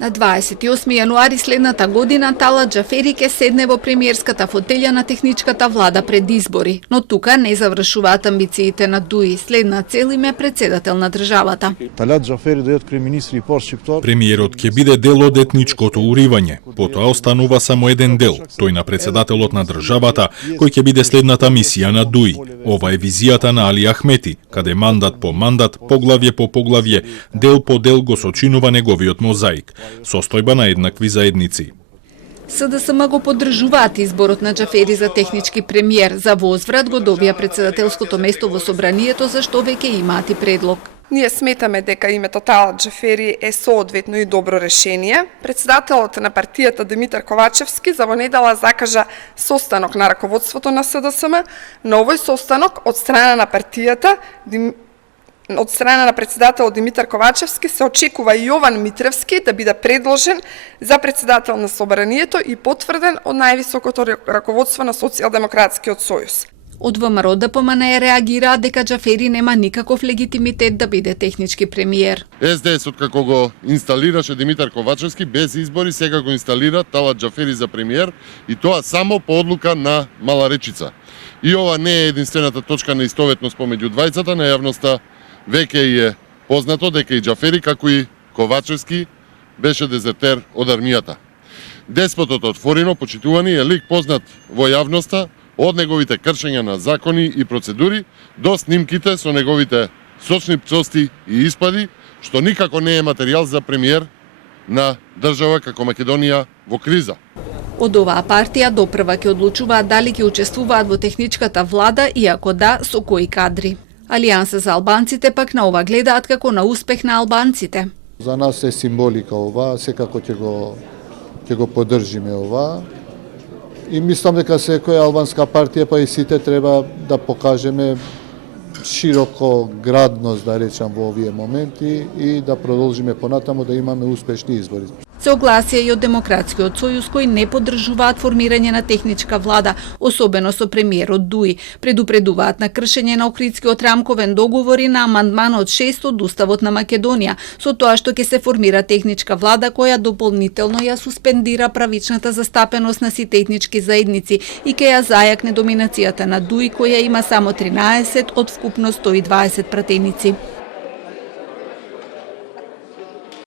На 28 јануари следната година Талат Џафери ќе седне во премиерската фотелја на техничката влада пред избори, но тука не завршуваат амбициите на ДУИ. Следна цел им е председател на државата. Талат Џафери дојдат кај министри и поршиптор. Премиерот ќе биде дел од етничкото уривање. Потоа останува само еден дел, тој на председателот на државата, кој ќе биде следната мисија на ДУИ. Ова е визијата на Али Ахмети, каде мандат по мандат, поглавје по поглавје, дел по дел го сочинува неговиот мозаик. Состојба на еднакви заедници. СДСМ го поддржуваат изборот на Џафери за технички премиер. За возврат го добија председателското место во собранието, за што веќе имаат и предлог. Ние сметаме дека името Талат Џафери е соодветно и добро решение. Председателот на партијата Димитар Ковачевски за во недела закажа состанок на раководството на СДСМ. На овој состанок од страна на партијата од страна на председател Димитар Ковачевски се очекува и Јован Митревски да биде предложен за председател на собранието и потврден од највисокото раководство на Социјалдемократскиот сојуз. Од ВМРО ДПМН реагира дека Џафери нема никаков легитимитет да биде технички премиер. СДС откако го инсталираше Димитар Ковачевски без избори, сега го инсталира Талат Џафери за премиер и тоа само по одлука на Мала Речица. И ова не е единствената точка на истоветност помеѓу двајцата, на јавноста веќе е познато дека и Џафери, како и Ковачевски, беше дезертер од армијата. Деспотот од Форино, почитувани, е лик познат во јавноста од неговите кршења на закони и процедури до снимките со неговите сочни пцости и испади, што никако не е материјал за премиер на држава како Македонија во криза. Од оваа партија допрва ќе одлучуваат дали ќе учествуваат во техничката влада и ако да, со кои кадри. Алијанса за албанците пак на ова гледаат како на успех на албанците. За нас е символика ова, секако ќе го поддржиме ова. И мислам дека секоја албанска партија, па и сите, треба да покажеме широко градност, да речам, во овие моменти и да продолжиме понатаму да имаме успешни избори. Се огласија и од Демократскиот сојуз кои не поддржуваат формирање на техничка влада, особено со премиерот ДУИ. Предупредуваат на кршење на Охридскиот рамковен договор и на амандманот 6 од Уставот на Македонија, со тоа што ќе се формира техничка влада која дополнително ја суспендира правичната застапеност на сите етнички заедници и ќе ја зајакне доминацијата на ДУИ која има само 13 од вкупно 120 пратеници.